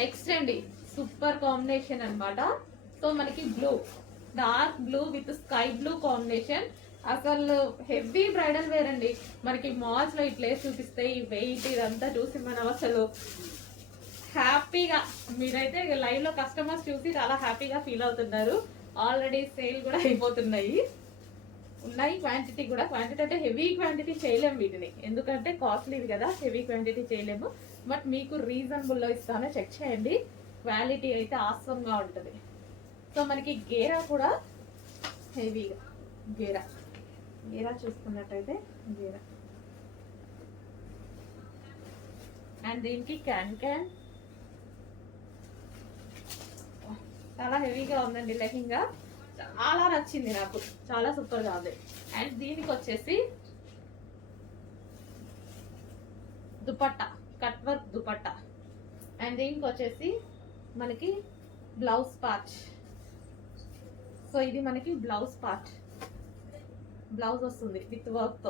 Next అండి super combination అన్నమాట. So మనకి blue, dark blue with sky blue combination. అసలు హెవీ బ్రైడల్ వేర్ అండి. మనకి మాల్స్ లో ఈ ప్లేస్ చూపిస్తే ఈ వెయిట్ ఇదంతా చూసి మనం అసలు హ్యాపీగా, మీరైతే లైవ్ లో కస్టమర్స్ చూసి చాలా హ్యాపీగా ఫీల్ అవుతున్నారు. ఆల్రెడీ సేల్ కూడా అయిపోతున్నాయి. ఉన్నాయి క్వాంటిటీ కూడా. క్వాంటిటీ అంటే హెవీ క్వాంటిటీ చేయలేము వీటిని, ఎందుకంటే కాస్ట్లీది కదా, హెవీ క్వాంటిటీ చేయలేము. బట్ మీకు రీజనబుల్లో ఇస్తానో చెక్ చేయండి. క్వాలిటీ అయితే ఆసంగా ఉంటుంది. సో మనకి గేరా కూడా హెవీగా, గేరా గేరా చూసుకున్నట్టయితే గేరా, అండ్ దీనికి క్యాన్ క్యాన్ చాలా హెవీగా ఉందండి. లెహంగా చాలా నచ్చింది నాకు, చాలా సూపర్ గా ఉంది. అండ్ దీనికి వచ్చేసి dupatta, cut work dupatta. And దీనికి వచ్చేసి మనకి బ్లౌజ్ పార్ట్. సో ఇది మనకి బ్లౌజ్ పార్ట్, బ్లౌజ్ వస్తుంది విత్ వర్క్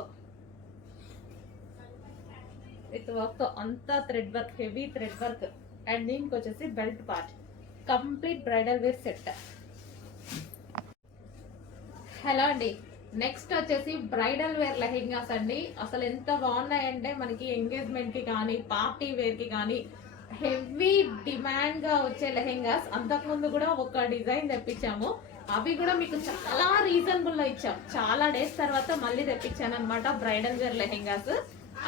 తో, అంతా thread work, heavy thread work. And దీనికి వచ్చేసి belt part, complete bridal wear set. Hello అండి, నెక్స్ట్ వచ్చేసి బ్రైడల్ వేర్ లెహెంగాస్ అండి. అసలు ఎంత బాగున్నాయంటే మనకి ఎంగేజ్మెంట్ కి కానీ పార్టీ వేర్ కి కానీ హెవీ డిమాండ్ గా వచ్చే లెహెంగాస్. అంతకుముందు కూడా ఒక డిజైన్ తెప్పించాము, అవి కూడా మీకు చాలా రీజనబుల్ లో ఇచ్చాం. చాలా డేస్ తర్వాత మళ్ళీ తెప్పించాను అనమాట బ్రైడల్ వేర్ లెహెంగాస్.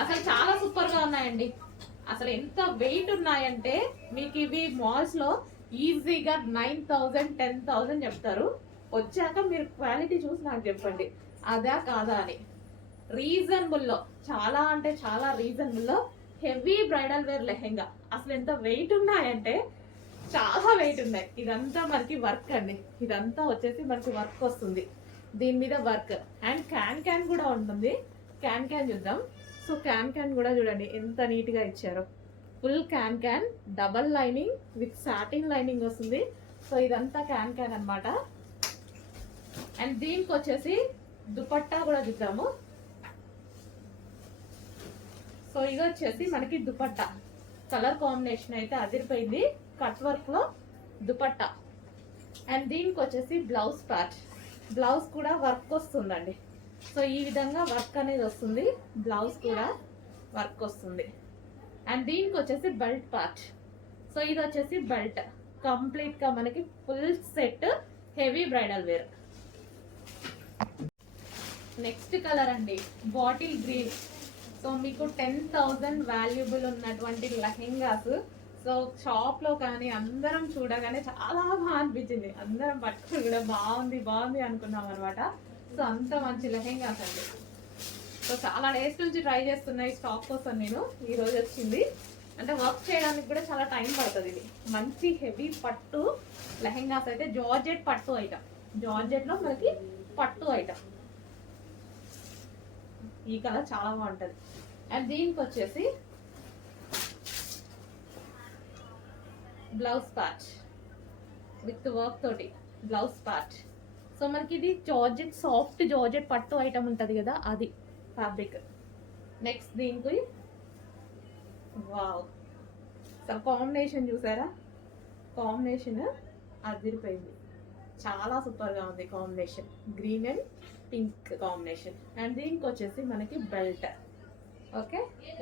అసలు చాలా సూపర్ గా ఉన్నాయండి. అసలు ఎంత వెయిట్ ఉన్నాయంటే మీకు ఇవి మాల్స్ లో ఈజీగా 9,000 10,000 చెప్తారు. వచ్చాక మీరు క్వాలిటీ చూసి నాకు చెప్పండి అదా కాదా అని. రీజనబుల్లో, చాలా అంటే చాలా రీజనబుల్లో హెవీ బ్రైడల్ వేర్ లెహెంగా. అసలు ఎంత వెయిట్ ఉన్నాయంటే చాలా వెయిట్ ఉన్నాయి. ఇదంతా మనకి వర్క్ అండి, ఇదంతా వచ్చేసి మనకి వర్క్ వస్తుంది దీని మీద వర్క్. అండ్ క్యాన్ క్యాన్ కూడా ఉంటుంది. క్యాన్ క్యాన్ చూద్దాం. సో క్యాన్ క్యాన్ కూడా చూడండి ఎంత నీట్ గా ఇచ్చారో. Full can can, double lining with satin lining వస్తుంది. సో ఇదంతా క్యాన్ క్యాన్ అనమాట. అండ్ దీనికి వచ్చేసి దుపట్టా కూడా చూద్దాము. సో ఇది వచ్చేసి మనకి దుపట్టా, కలర్ కాంబినేషన్ అయితే అదిరిపోయింది. కట్ వర్క్ లో దుపట్టా. అండ్ దీనికి వచ్చేసి బ్లౌజ్ పార్ట్, బ్లౌజ్ కూడా వర్క్ వస్తుందండి. సో ఈ విధంగా వర్క్ అనేది వస్తుంది, బ్లౌజ్ కూడా వర్క్ వస్తుంది. అండ్ దీనికి వచ్చేసి బెల్ట్ పార్ట్. సో ఇది వచ్చేసి బెల్ట్, కంప్లీట్ గా మనకి full set heavy bridal wear. Next colour అండి బాటిల్ గ్రీన్. సో మీకు 10,000 వాల్యుబుల్ ఉన్నటువంటి లెహెంగాస్. సో షాప్ లో కానీ అందరం చూడగానే చాలా బాగా అనిపించింది, అందరం పట్టుకుని కూడా బాగుంది బాగుంది అనుకున్నాం అనమాట. సో అంత మంచి లెహెంగాస్ అండి. సో చాలా డేస్ నుంచి ట్రై చేస్తున్నాయి స్టాక్ కోసం నేను. ఈ రోజు వచ్చింది, అంటే వర్క్ చేయడానికి కూడా చాలా టైం పడుతుంది. ఇది మంచి హెవీ పట్టు లెహెంగాస్ అయితే, జార్జెట్ పట్టు ఐటమ్, జార్జెట్ లో మనకి పట్టు ఐటమ్. ఈ కలర్ చాలా బాగుంటది. అండ్ దీనికి వచ్చేసి బ్లౌజ్ పార్ట్ విత్ వర్క్ తోటి బ్లౌజ్ పార్ట్. సో మనకి ఇది జార్జెట్, సాఫ్ట్ జార్జెట్ పట్టు ఐటమ్ ఉంటది కదా, అది ఫ్యాబ్రిక్. నెక్స్ట్ దీనికి వావ్, సో కాంబినేషన్ చూసారా, కాంబినేషన్ అదిరిపోయింది, చాలా సూపర్ గా ఉంది combination. Green and pink combination. And దీనికి వచ్చేసి మనకి belt. Okay,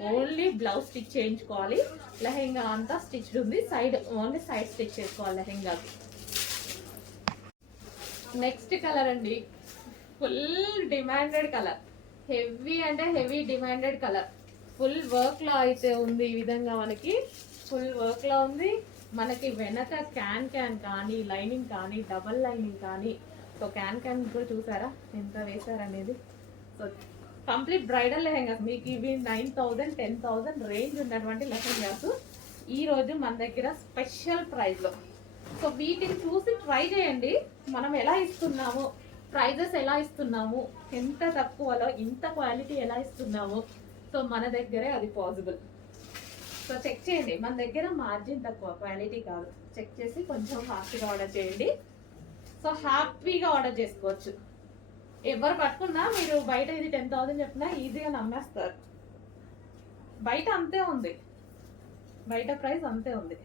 only blouse stitch చేయించుకోవాలి, లెహెంగా అంతా స్టిచ్డ్ ఉంది. సైడ్ ఓన్లీ సైడ్ స్టిచ్ చేసుకోవాలి లెహెంగాకి. నెక్స్ట్ కలర్ అండి, ఫుల్ డిమాండెడ్ కలర్, హెవీ అంటే heavy demanded colour. Full work లో అయితే ఉంది, ఈ విధంగా మనకి ఫుల్ వర్క్ లో ఉంది. మనకి వెనక క్యాన్ క్యాన్ కానీ లైనింగ్ కానీ డబల్ లైనింగ్ కానీ. సో క్యాన్ క్యాన్ కూడా చూసారా ఎంత వేసారనేది. సో కంప్లీట్ బ్రైడల్ లెహెంగాస్ మీకు ఇవి 9,000 10,000 రేంజ్ ఉన్నటువంటి లెహెంగాస్ ఈ రోజు మన దగ్గర స్పెషల్ ప్రైస్ లో. సో వీటిని చూసి ట్రై చేయండి, మనం ఎలా ఇస్తున్నాము, ప్రైజెస్ ఎలా ఇస్తున్నాము, ఎంత తక్కువలో ఇంత క్వాలిటీ ఎలా ఇస్తున్నాము. సో మన దగ్గరే అది పాసిబుల్. సో చెక్ చేయండి, మన దగ్గర మార్జిన్ తక్కువ, క్వాలిటీ కాదు. చెక్ చేసి కొంచెం ఫాస్ట్గా ఆర్డర్ చేయండి. సో హ్యాపీగా ఆర్డర్ చేసుకోవచ్చు. ఎవరు పట్టుకున్నా మీరు బయట ఇది 10,000 చెప్పినా ఈజీగా నమ్మేస్తారు. బయట అంతే ఉంది, బయట ప్రైస్ అంతే ఉంది.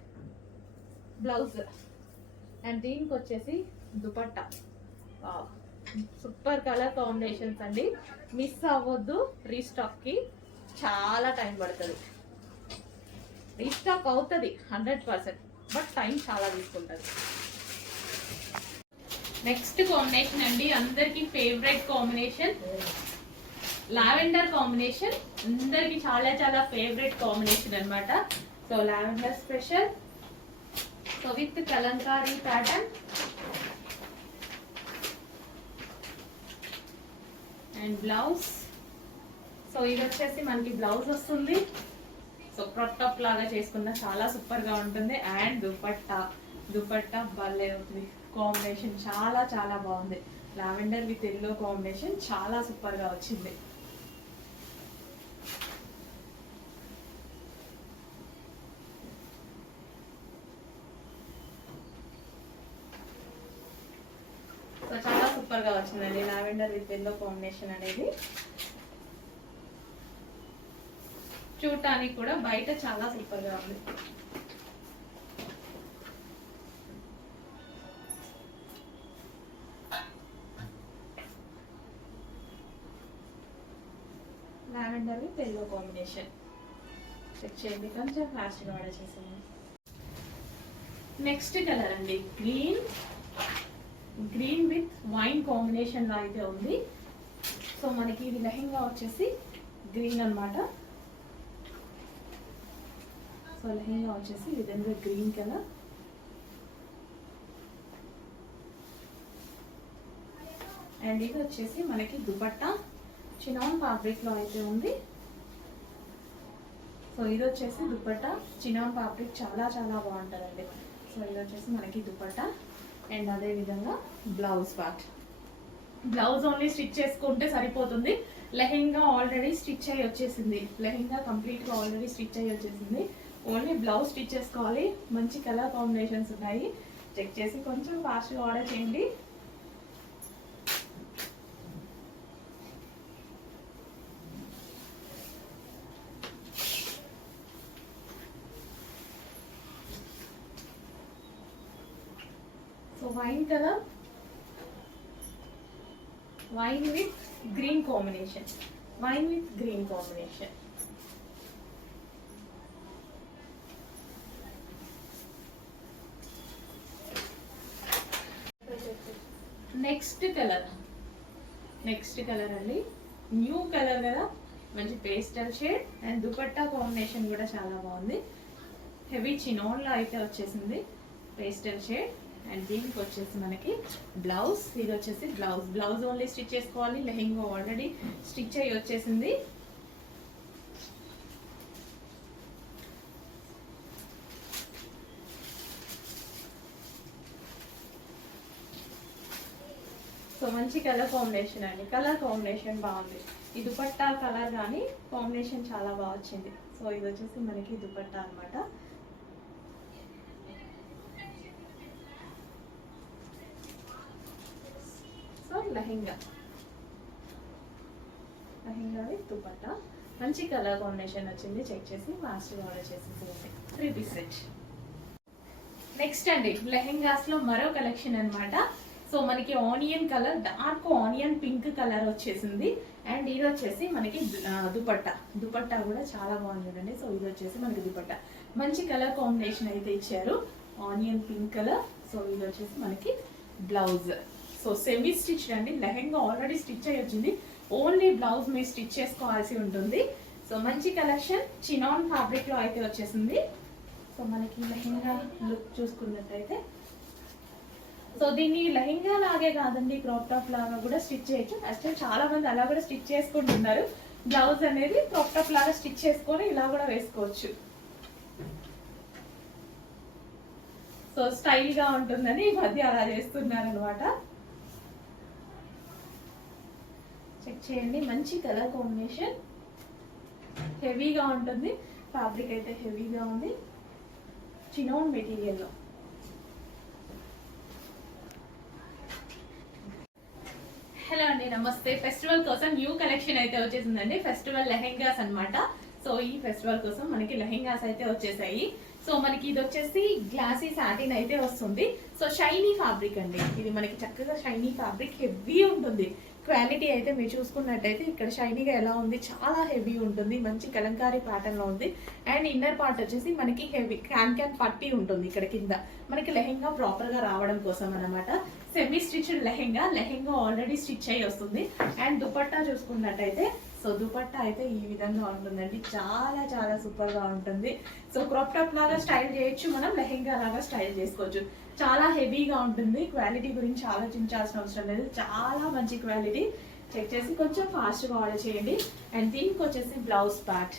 బ్లౌజ్. అండ్ దీనికి వచ్చేసి దుపట్టా. సూపర్ కలర్ కాంబినేషన్స్ అండి, మిస్ అవ్వద్దు. రీస్టాక్కి చాలా టైం పడుతుంది, రీస్టాక్ అవుతుంది 100%, బట్ టైం చాలా తీసుకుంటుంది. నెక్స్ట్ కాంబినేషన్ అండి, అందరికి ఫేవరెట్ కాంబినేషన్, లావెండర్ కాంబినేషన్. అందరికి చాలా చాలా ఫేవరెట్ కాంబినేషన్ అన్నమాట. So lavender special, so with Kalamkari pattern and blouse. So ఇది వచ్చేసి మనకి బ్లౌజ్ వస్తుంది. సో క్రాప్ టాప్ లాగా చేసుకున్న చాలా సూపర్ గా ఉంటుంది. అండ్ దుపట్టా భలే అవుతుంది, కాంబినేషన్ చాలా చాలా బాగుంది. లావెండర్ విత్ ఎల్లో కాంబినేషన్ చాలా సూపర్ గా వచ్చింది. సో చాలా సూపర్ గా వచ్చిందండి లావెండర్ విత్ ఎల్లో కాంబినేషన్ అనేది. చూడటానికి కూడా బయట చాలా సూపర్ గా ఉంది. Lavender with yellow combination. Check చేయండి, కొంచెం ఫాస్ట్ గా ఆర్డర్ చేసాము. నెక్స్ట్ కలర్ అండి గ్రీన్ విత్ వైన్ కాంబినేషన్ లో అయితే ఉంది. సో మనకి ఇది లెహెంగా వచ్చేసి గ్రీన్ అన్నమాట. సో లెహెంగా వచ్చేసి ఈ విధంగా గ్రీన్ కలర్. అండ్ ఇది వచ్చేసి మనకి దుపట్టా చినాన్ ఫ్యాబ్రిక్ లో అయితే ఉంది. సో ఇది వచ్చేసి దుపట్టా చినాన్ ఫ్యాబ్రిక్ చాలా చాలా బాగుంటుందండి. సో ఇది వచ్చేసి మనకి దుపట్టా అండ్ అదే విధంగా blouse part. Blouse only stitch చేసుకుంటే సరిపోతుంది. లెహెంగా ఆల్రెడీ స్టిచ్ అయ్యి వచ్చేసింది, లెహెంగా కంప్లీట్ గా ఆల్రెడీ స్టిచ్ అయ్యి వచ్చేసింది. ఓన్లీ బ్లౌజ్ స్టిచ్ చేసుకోవాలి. మంచి కలర్ కాంబినేషన్స్ ఉన్నాయి, చెక్ చేసి కొంచెం ఫాస్ట్ గా ఆర్డర్ చేయండి. So wine colour, wine with green combination, wine with green combination. Next colour అండి, న్యూ కలర్ కదా, మంచి pastel shade and dupatta combination కూడా చాలా బాగుంది. హెవీ చినోన్ లో అయితే వచ్చేసింది పేస్టల్ షేడ్. అండ్ దీనికి వచ్చేసి మనకి బ్లౌజ్. ఇది వచ్చేసి బ్లౌజ్ ఓన్లీ స్టిచ్ చేసుకోవాలి. లెహెంగా ఆల్రెడీ స్టిచ్ అయ్యి వచ్చేసింది. సో మంచి కలర్ కాంబినేషన్ అండి, కలర్ కాంబినేషన్ బాగుంది. ఈ దుపట్టా కలర్ కానీ కాంబినేషన్ చాలా బాగా వచ్చింది. సో ఇది వచ్చేసి మనకి దుపట్టా అన్నమాట. సో లెహెంగా విత్ దుపట్టా మంచి కలర్ కాంబినేషన్ వచ్చింది. చెక్ చేసి ఫాస్ట్ ఆర్డర్ చేసేసి 3 పీస్ సెట్. నెక్స్ట్ అండి లెహెంగాస్ లో మరో కలెక్షన్ అన్నమాట. సో మనకి onion colour, dark onion pink colour వచ్చేసింది. అండ్ ఇది వచ్చేసి మనకి దుపట్టా కూడా చాలా బాగుంది. సో ఇది వచ్చేసి మనకి దుపట్టా మంచి కలర్ కాంబినేషన్ అయితే ఇచ్చారు, ఆనియన్ పింక్ కలర్. సో ఇది వచ్చేసి మనకి బ్లౌజ్. సో సెమీ స్టిచ్ అండి, లెహెంగా ఆల్రెడీ స్టిచ్ అయ్యి వచ్చింది, ఓన్లీ బ్లౌజ్ మీరు స్టిచ్ చేసుకోవాల్సి ఉంటుంది. సో మంచి కలెక్షన్, చినాన్ ఫ్యాబ్రిక్ లో అయితే వచ్చేసింది. సో మనకి లెహెంగా లుక్ చూసుకున్నట్టయితే, సో దీన్ని లెహెంగా లాగే కాదండి, క్రాప్ టాప్ లాగా కూడా స్టిచ్ చేయొచ్చు. యాక్చువల్ చాలా మంది అలా కూడా స్టిచ్ చేసుకుంటున్నారు. బ్లౌజ్ అనేది క్రాప్ టాప్ లాగా స్టిచ్ చేసుకొని ఇలా కూడా వేసుకోవచ్చు. సో స్టైల్ గా ఉంటుందని ఈ మధ్య అలా చేస్తున్నారు అనమాట. చెక్ చేయండి, మంచి కలర్ కాంబినేషన్, హెవీగా ఉంటుంది. ఫ్యాబ్రిక్ అయితే హెవీగా ఉంది, చినాన్ మెటీరియల్లో. హలో అండి, నమస్తే. ఫెస్టివల్ కోసం న్యూ కలెక్షన్ అయితే వచ్చేసిందండి, ఫెస్టివల్ లెహెంగాస్ అన్నమాట. సో ఈ ఫెస్టివల్ కోసం మనకి లెహెంగాస్ అయితే వచ్చేసాయి. సో మనకి ఇది వచ్చేసి గ్లాసీ సాటిన్ అయితే వస్తుంది. సో షైనీ ఫ్యాబ్రిక్ అండి, ఇది మనకి చక్కగా షైనీ ఫ్యాబ్రిక్, హెవీ ఉంటుంది. క్వాలిటీ అయితే మీరు చూసుకున్నట్టయితే ఇక్కడ షైనీగా ఎలా ఉంది, చాలా హెవీ ఉంటుంది, మంచి కలంకారీ ప్యాటర్న్ లో ఉంది. అండ్ ఇన్నర్ పార్ట్ వచ్చేసి మనకి హెవీ క్యాన్ పట్టి ఉంటుంది ఇక్కడ కింద, మనకి లెహెంగా ప్రాపర్ గా రావడం కోసం అనమాట. Semi stitched lehenga already stitch అయ్యి వస్తుంది. అండ్ దుపట్టా చూసుకున్నట్టయితే, సో దుపట్టా అయితే ఈ విధంగా ఉంటుందండి, చాలా చాలా సూపర్ గా ఉంటుంది. సో క్రాప్ టాప్ లాగా స్టైల్ చేయొచ్చు, మనం లెహెంగా లాగా స్టైల్ చేసుకోవచ్చు. చాలా హెవీగా ఉంటుంది, క్వాలిటీ గురించి ఆలోచించాల్సిన అవసరం లేదు, చాలా మంచి క్వాలిటీ. చెక్ చేసి కొంచెం ఫాస్ట్గా ఆర్డర్ చేయండి. అండ్ దీనికి వచ్చేసి బ్లౌజ్ పార్ట్.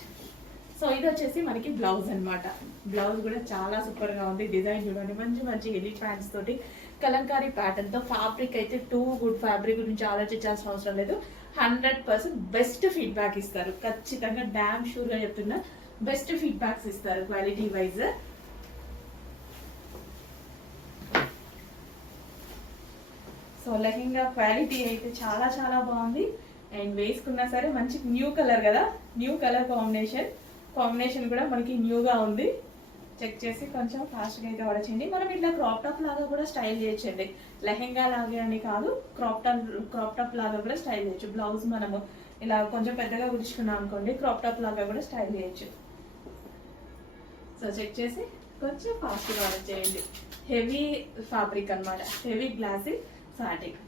సో ఇది వచ్చేసి మనకి బ్లౌజ్ అన్నమాట. బ్లౌజ్ కూడా చాలా సూపర్ గా ఉంది, డిజైన్ చూడండి, మంచి మంచి ఎలిట్ ప్యాంట్స్ తోటి కలంకారీ ప్యాటర్న్ తో. ఫ్యాబ్రిక్ అయితే టూ గుడ్, ఫ్యాబ్రిక్ గురించి ఆలోచించాల్సిన అవసరం లేదు. 100% బెస్ట్ ఫీడ్బ్యాక్ ఇస్తారు, ఖచ్చితంగా డామ్ షూర్ గా చెప్తున్నా, బెస్ట్ ఫీడ్బ్యాక్స్ ఇస్తారు quality wise. So lehenga quality అయితే చాలా చాలా బాగుంది. అండ్ వేసుకున్నా సరే మంచి న్యూ కలర్ కదా, న్యూ కలర్ కాంబినేషన్ కూడా మనకి న్యూగా ఉంది. చెక్ చేసి కొంచెం ఫాస్ట్గా అయితే ఆర్డర్ చేయండి. మనం ఇట్లా క్రాప్ టాప్ లాగా కూడా స్టైల్ చేయొచ్చండి, లెహెంగా లాగా అని కాదు, క్రాప్ టాప్ లాగా కూడా స్టైల్ చేయొచ్చు. బ్లౌజ్ మనము ఇలా కొంచెం పెద్దగా కుడుచుకున్నాం అనుకోండి, క్రాప్ టాప్ లాగా కూడా స్టైల్ చేయొచ్చు. సో చెక్ చేసి కొంచెం ఫాస్ట్గా ఆర్డర్ చేయండి. హెవీ ఫ్యాబ్రిక్ అనమాట, హెవీ గ్లాసీ సాటిన్.